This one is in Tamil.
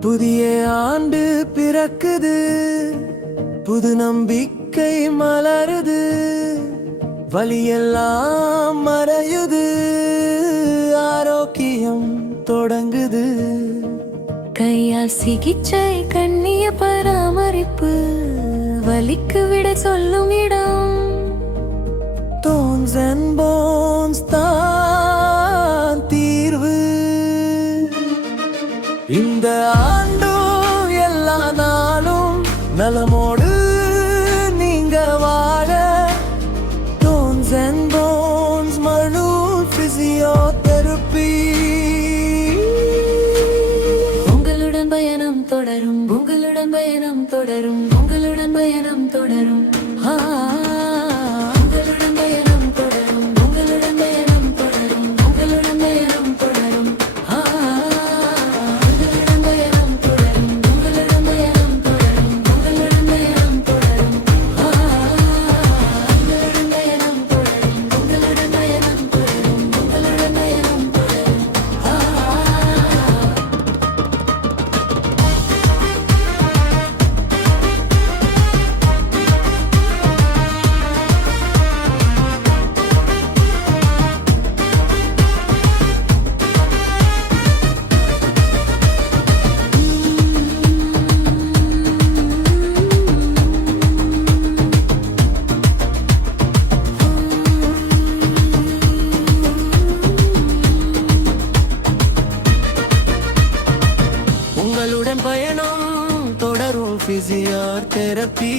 புதிய ஆண்டு பிறக்குது, புது நம்பிக்கை மலருது, வலியெல்லாம் மறையுது, ஆரோக்கியம் தொடங்குது. கையால் சிகிச்சை, கண்ணிய பராமரிப்பு, வலிக்கு விட சொல்லும் இடம் Stones and Bones தான் தீர்வு. இந்த ஆண்டும் எல்லா நாளும் நலமோடு நீங்க வாழ Stones and Bones Mazhur physiotherapy. உங்களுடன் பயணம் தொடரும், உங்களுடன் பயணம் தொடரும், உங்களுடன் பயணம் தொடரும். உங்களுடன் பயணம் தொடரும், உங்களுடன் பயணம் தொடரும், உங்களுடன் பயணம் தொடரும். உங்களுடன் பயணம் தொடரும், உங்களுடன் பயணம் தொடரும், உங்களுடன் பயணம் தொடரும். உங்களுடன் பயணம் தொடரும், உங்களுடன் பயணம் தொடரும், உங்களுடன் பயணம் தொடரும். உங்களுடன் பயணம் தொடரும் பிசியோதெரபி.